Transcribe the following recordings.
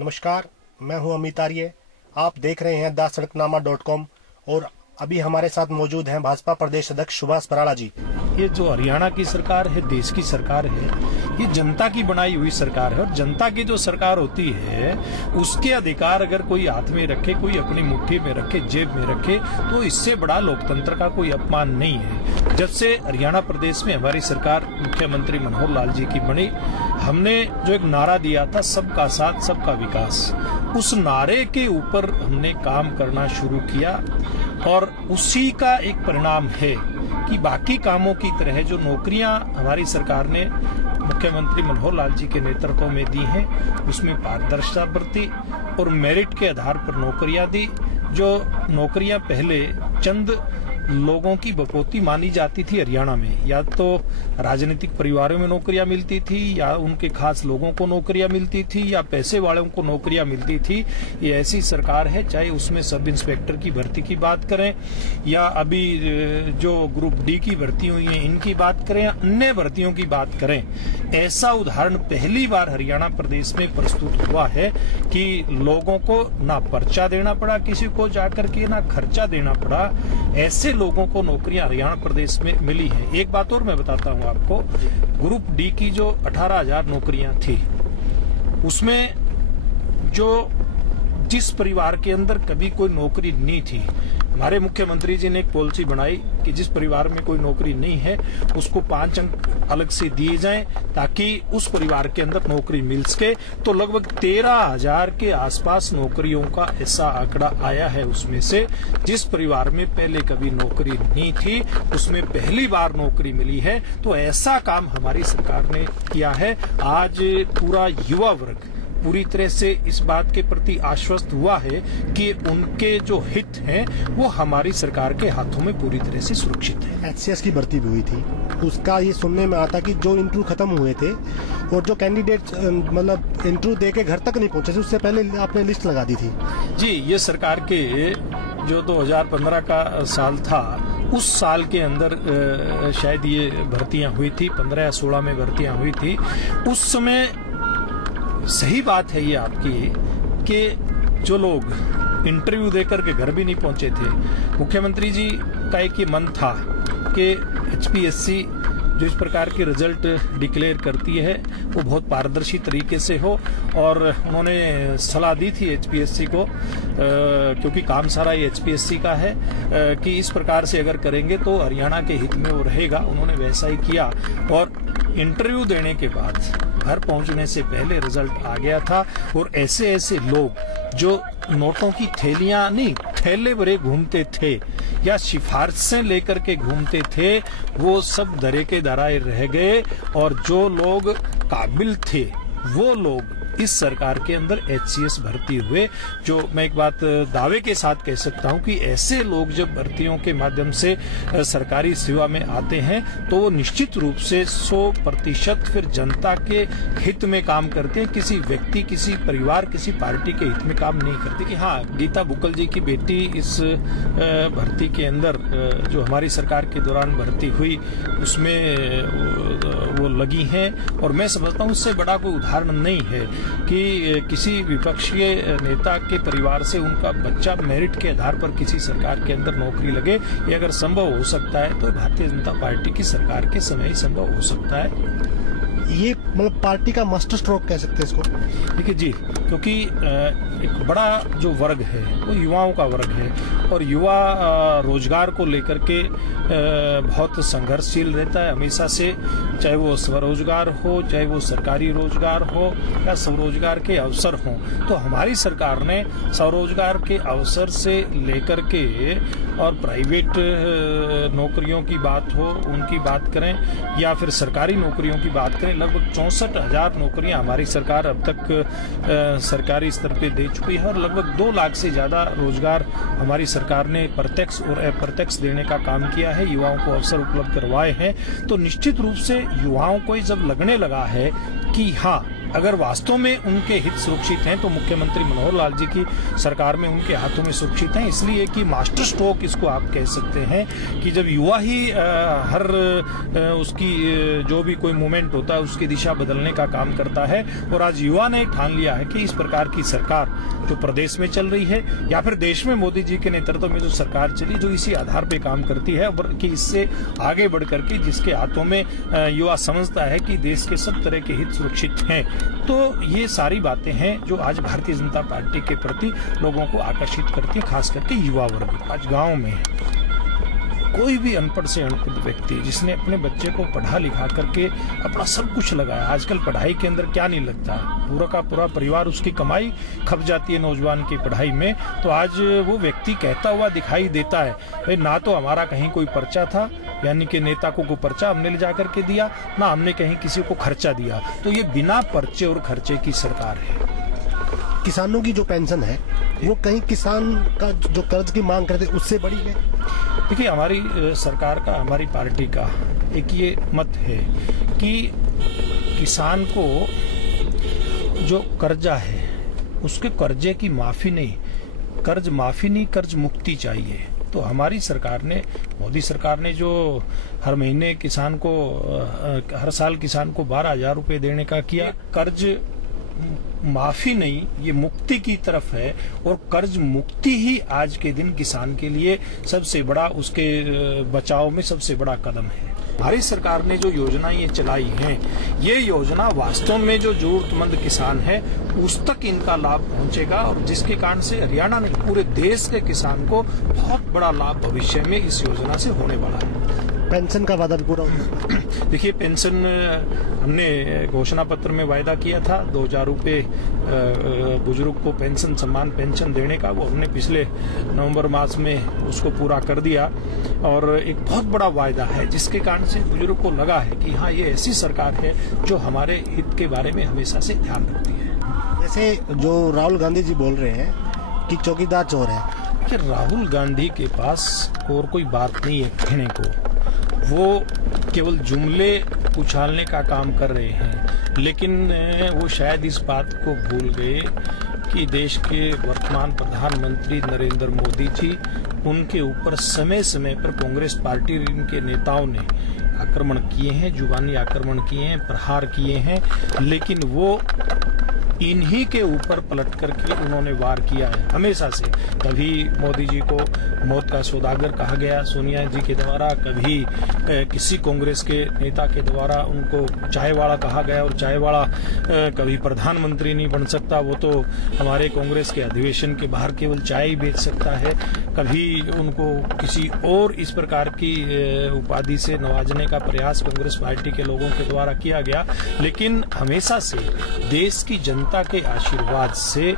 नमस्कार, मैं हूं अमित आर्य। आप देख रहे हैं dassadaknama.com और अभी हमारे साथ मौजूद हैं भाजपा प्रदेश अध्यक्ष सुभाष बराला जी। ये जो हरियाणा की सरकार है, देश की सरकार है, ये जनता की बनाई हुई सरकार है और जनता की जो सरकार होती है उसके अधिकार अगर कोई हाथ में रखे, कोई अपनी मुट्ठी में रखे, जेब में रखे, तो इससे बड़ा लोकतंत्र का कोई अपमान नहीं है। जब से हरियाणा प्रदेश में हमारी सरकार मुख्यमंत्री मनोहर लाल जी की बनी, हमने जो एक नारा दिया था सबका साथ सबका विकास, उस नारे के ऊपर हमने काम करना शुरू किया और उसी का एक परिणाम है कि बाकी कामों की तरह जो नौकरियां हमारी सरकार ने मुख्यमंत्री मनोहर लाल जी के नेतृत्व में दी हैं, उसमें पारदर्शिता बरती और मेरिट के आधार पर नौकरियां दी। जो नौकरियां पहले चंद लोगों की बपोती मानी जाती थी हरियाणा में, या तो राजनीतिक परिवारों में नौकरियां मिलती थी, या उनके खास लोगों को नौकरियां मिलती थी, या पैसे वालों को नौकरियां मिलती थी। ये ऐसी सरकार है, चाहे उसमें सब इंस्पेक्टर की भर्ती की बात करें या अभी जो ग्रुप डी की भर्ती हुई है इनकी बात करें या अन्य भर्तियों की बात करें, ऐसा उदाहरण पहली बार हरियाणा प्रदेश में प्रस्तुत हुआ है कि लोगों को ना पर्चा देना पड़ा, किसी को जाकर के ना खर्चा देना पड़ा। ऐसे लोगों को नौकरियां हरियाणा प्रदेश में मिली है। एक बात और मैं बताता हूं आपको, ग्रुप डी की जो 18,000 नौकरियां थी, उसमें जो जिस परिवार के अंदर कभी कोई नौकरी नहीं थी, हमारे मुख्यमंत्री जी ने एक पॉलिसी बनाई कि जिस परिवार में कोई नौकरी नहीं है उसको 5 अंक अलग से दिए जाएं ताकि उस परिवार के अंदर नौकरी मिल सके। तो लगभग 13,000 के आसपास नौकरियों का ऐसा आंकड़ा आया है। उसमें से जिस परिवार में पहले कभी नौकरी नहीं थी उसमें पहली बार नौकरी मिली है। तो ऐसा काम हमारी सरकार ने किया है। आज पूरा युवा वर्ग पूरी तरह से इस बात के प्रति आश्वस्त हुआ है कि उनके जो हित हैं वो हमारी सरकार के हाथों में पूरी तरह से सुरक्षित है। एचसीएस की भर्ती भी हुई थी, उसका ये सुनने में आता कि जो इंटरव्यू खत्म हुए थे और जो कैंडिडेट मतलब इंटरव्यू देके घर तक नहीं पहुंचे थे, उससे पहले आपने लिस्ट लगा दी थी। जी, ये सरकार के जो 2015 का साल था, उस साल के अंदर शायद ये भर्तियां हुई थी, 15 या 16 में भर्तियां हुई थी। उस समय सही बात है ये आपकी कि जो लोग इंटरव्यू देकर के घर भी नहीं पहुंचे थे, मुख्यमंत्री जी का एक ये मन था कि एचपीएससी जो इस प्रकार के रिजल्ट डिक्लेयर करती है वो बहुत पारदर्शी तरीके से हो, और उन्होंने सलाह दी थी एचपीएससी को, क्योंकि काम सारा ये एचपीएससी का है, कि इस प्रकार से अगर करेंगे तो हरियाणा के हित में वो रहेगा। उन्होंने वैसा ही किया और इंटरव्यू देने के बाद घर पहुंचने से पहले रिजल्ट आ गया था। और ऐसे ऐसे लोग जो नोटों की थैलियां नहीं, थैले भरे घूमते थे या सिफारिशें लेकर के घूमते थे, वो सब दरे के दराए रह गए। और जो लोग काबिल थे वो लोग इस सरकार के अंदर एचसीएस भर्ती हुए। जो मैं एक बात दावे के साथ कह सकता हूं कि ऐसे लोग जब भर्तियों के माध्यम से सरकारी सेवा में आते हैं तो वो निश्चित रूप से 100% फिर जनता के हित में काम करते हैं, किसी व्यक्ति, किसी परिवार, किसी पार्टी के हित में काम नहीं करते। कि हाँ, गीता बुक्कल जी की बेटी इस भर्ती के अंदर जो हमारी सरकार के दौरान भर्ती हुई उसमें वो लगी हैं, और मैं समझता हूँ उससे बड़ा कोई उदाहरण नहीं है कि किसी विपक्षीय नेता के परिवार से उनका बच्चा मेरिट के आधार पर किसी सरकार के अंदर नौकरी लगे। ये अगर संभव हो सकता है तो भारतीय जनता पार्टी की सरकार के समय ही संभव हो सकता है। ये मतलब पार्टी का मास्टर स्ट्रोक कह सकते हैं इसको। देखिए जी, क्योंकि एक बड़ा जो वर्ग है वो युवाओं का वर्ग है, और युवा रोजगार को लेकर के बहुत संघर्षशील रहता है हमेशा से, चाहे वो स्वरोजगार हो, चाहे वो सरकारी रोजगार हो या स्वरोजगार के अवसर हो। तो हमारी सरकार ने स्वरोजगार के अवसर से लेकर के और प्राइवेट नौकरियों की बात हो उनकी बात करें या फिर सरकारी नौकरियों की बात करें, लगभग 64,000 नौकरियां हमारी सरकार अब तक सरकारी स्तर पे दे चुकी है, और लगभग 2 लाख से ज्यादा रोजगार हमारी सरकार ने प्रत्यक्ष और अप्रत्यक्ष देने का काम किया है, युवाओं को अवसर उपलब्ध करवाए हैं। तो निश्चित रूप से युवाओं को जब लगने लगा है कि हाँ, अगर वास्तव में उनके हित सुरक्षित हैं तो मुख्यमंत्री मनोहर लाल जी की सरकार में उनके हाथों में सुरक्षित हैं। इसलिए कि मास्टर स्ट्रोक इसको आप कह सकते हैं कि जब युवा ही हर उसकी जो भी कोई मूवमेंट होता है उसकी दिशा बदलने का काम करता है, और आज युवा ने ठान लिया है कि इस प्रकार की सरकार जो प्रदेश में चल रही है या फिर देश में मोदी जी के नेतृत्व में जो सरकार चली, जो इसी आधार पे काम करती है, और कि इससे आगे बढ़ करके जिसके हाथों में युवा समझता है कि देश के सब तरह के हित सुरक्षित हैं। तो ये सारी बातें हैं जो आज भारतीय जनता पार्टी के प्रति लोगों को आकर्षित करती है, खास करके युवा वर्ग। आज गांव में कोई भी अनपढ़ से अनपढ़ व्यक्ति जिसने अपने बच्चे को पढ़ा लिखा करके अपना सब कुछ लगाया, आजकल पढ़ाई के अंदर क्या नहीं लगता, पूरा का पूरा परिवार उसकी कमाई खप जाती है नौजवान की पढ़ाई में। तो आज वो व्यक्ति कहता हुआ दिखाई देता है, भाई ना तो हमारा कहीं कोई पर्चा था, यानी कि नेता को पर्चा हमने ले जाकर के दिया, ना हमने कहीं किसी को खर्चा दिया। तो ये बिना पर्चे और खर्चे की सरकार है। किसानों की जो पेंशन है वो कहीं किसान का जो कर्ज की मांग करते उससे बड़ी है। देखिए, हमारी सरकार का, हमारी पार्टी का एक ये मत है कि किसान को जो कर्जा है उसके कर्जे की माफी नहीं, कर्ज माफी नहीं, कर्ज मुक्ति चाहिए। तो हमारी सरकार ने, मोदी सरकार ने जो हर महीने किसान को, हर साल किसान को 12,000 रुपए देने का किया, कर्ज माफी नहीं, ये मुक्ति की तरफ है। और कर्ज मुक्ति ही आज के दिन किसान के लिए सबसे बड़ा, उसके बचाव में सबसे बड़ा कदम है। हमारी सरकार ने जो योजना ये चलाई है, ये योजना वास्तव में जो जरूरतमंद किसान है उस तक इनका लाभ पहुंचेगा, और जिसके कारण से हरियाणा नहीं पूरे देश के किसान को बहुत बड़ा लाभ भविष्य में इस योजना से होने वाला है। पेंशन का वादा भी पूरा होगा। देखिए, पेंशन हमने घोषणा पत्र में वायदा किया था 2,000 रुपए बुजुर्ग को पेंशन, सम्मान पेंशन देने का, वो हमने पिछले नवंबर मास में उसको पूरा कर दिया। और एक बहुत बड़ा वायदा है जिसके कारण से बुजुर्ग को लगा है कि हाँ, ये ऐसी सरकार है जो हमारे हित के बारे में हमेशा से ध्यान रखती है। जैसे जो राहुल गांधी जी बोल रहे हैं कि चौकीदार चोर है, कि राहुल गांधी के पास और कोई बात नहीं है कहने को, वो केवल जुमले उछालने का काम कर रहे हैं। लेकिन वो शायद इस बात को भूल गए कि देश के वर्तमान प्रधानमंत्री नरेंद्र मोदी जी, उनके ऊपर समय समय पर कांग्रेस पार्टी इनके नेताओं ने आक्रमण किए हैं, जुबानी आक्रमण किए हैं, प्रहार किए हैं, लेकिन वो इन्हीं के ऊपर पलट करके उन्होंने वार किया है हमेशा से। कभी मोदी जी को मौत का सौदागर कहा गया सोनिया जी के द्वारा, कभी किसी कांग्रेस के नेता के द्वारा उनको चाय वाला कहा गया, और चाय वाला कभी प्रधानमंत्री नहीं बन सकता, वो तो हमारे कांग्रेस के अधिवेशन के बाहर केवल चाय ही बेच सकता है। कभी उनको किसी और इस प्रकार की उपाधि से नवाजने का प्रयास कांग्रेस पार्टी के लोगों के द्वारा किया गया। लेकिन हमेशा से देश की जनता के आशीर्वाद से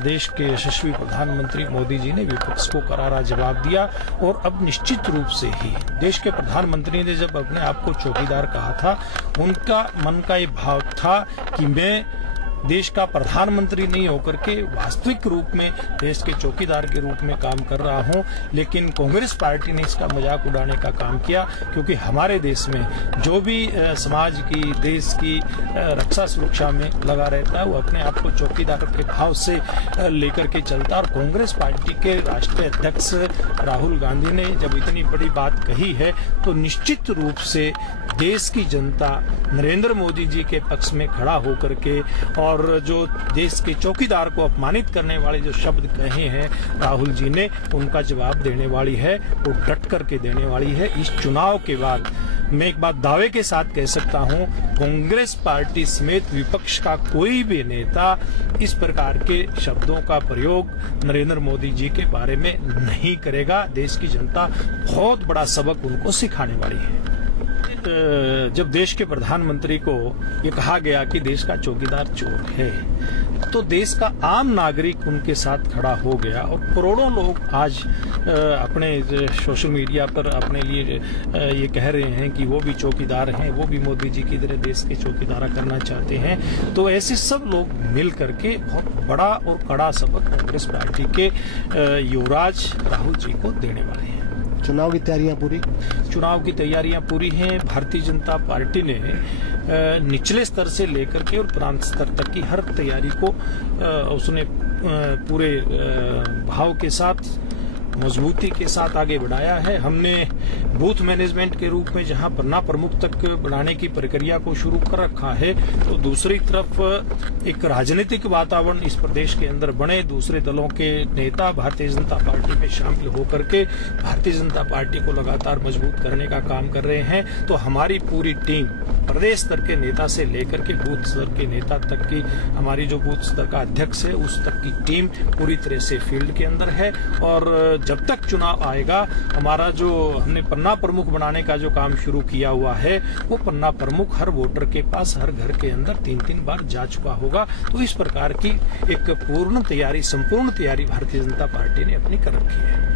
देश के यशस्वी प्रधानमंत्री मोदी जी ने विपक्ष को करारा जवाब दिया। और अब निश्चित रूप से ही देश के प्रधानमंत्री ने जब अपने आप को चौकीदार कहा था, उनका मन का ये भाव था कि मैं देश का प्रधानमंत्री नहीं होकर के वास्तविक रूप में देश के चौकीदार के रूप में काम कर रहा हूं। लेकिन कांग्रेस पार्टी ने इसका मजाक उड़ाने का काम किया, क्योंकि हमारे देश में जो भी समाज की, देश की रक्षा सुरक्षा में लगा रहता है वो अपने आप को चौकीदार के भाव से लेकर के चलता। और कांग्रेस पार्टी के राष्ट्रीय अध्यक्ष राहुल गांधी ने जब इतनी बड़ी बात कही है, तो निश्चित रूप से देश की जनता नरेंद्र मोदी जी के पक्ष में खड़ा होकर के, और जो देश के चौकीदार को अपमानित करने वाले जो शब्द कहे हैं राहुल जी ने, उनका जवाब देने वाली है, वो डट करके देने वाली है। इस चुनाव के बाद मैं एक बात दावे के साथ कह सकता हूं, कांग्रेस पार्टी समेत विपक्ष का कोई भी नेता इस प्रकार के शब्दों का प्रयोग नरेंद्र मोदी जी के बारे में नहीं करेगा। देश की जनता बहुत बड़ा सबक उनको सिखाने वाली है। जब देश के प्रधानमंत्री को ये कहा गया कि देश का चौकीदार चोर है, तो देश का आम नागरिक उनके साथ खड़ा हो गया, और करोड़ों लोग आज अपने सोशल मीडिया पर अपने लिए ये कह रहे हैं कि वो भी चौकीदार हैं, वो भी मोदी जी की तरह देश के चौकीदारा करना चाहते हैं। तो ऐसे सब लोग मिल करके बहुत बड़ा और कड़ा सबक कांग्रेस पार्टी के युवराज राहुल जी को देने वाले हैं। चुनाव की तैयारियां पूरी? चुनाव की तैयारियां पूरी हैं। भारतीय जनता पार्टी ने निचले स्तर से लेकर के और प्रांत स्तर तक की हर तैयारी को उसने पूरे भाव के साथ, मजबूती के साथ आगे बढ़ाया है। हमने बूथ मैनेजमेंट के रूप में जहां पन्ना प्रमुख तक बढ़ाने की प्रक्रिया को शुरू कर रखा है, तो दूसरी तरफ एक राजनीतिक वातावरण इस प्रदेश के अंदर बने, दूसरे दलों के नेता भारतीय जनता पार्टी में शामिल होकर के भारतीय जनता पार्टी को लगातार मजबूत करने का काम कर रहे हैं। तो हमारी पूरी टीम प्रदेश स्तर के नेता से लेकर के बूथ स्तर के नेता तक की, हमारी जो बूथ स्तर का अध्यक्ष है उस तक की टीम पूरी तरह से फील्ड के अंदर है। और जब तक चुनाव आएगा, हमारा जो हमने पन्ना प्रमुख बनाने का जो काम शुरू किया हुआ है, वो पन्ना प्रमुख हर वोटर के पास, हर घर के अंदर 3-3 बार जा चुका होगा। तो इस प्रकार की एक पूर्ण तैयारी, संपूर्ण तैयारी भारतीय जनता पार्टी ने अपनी कर रखी है।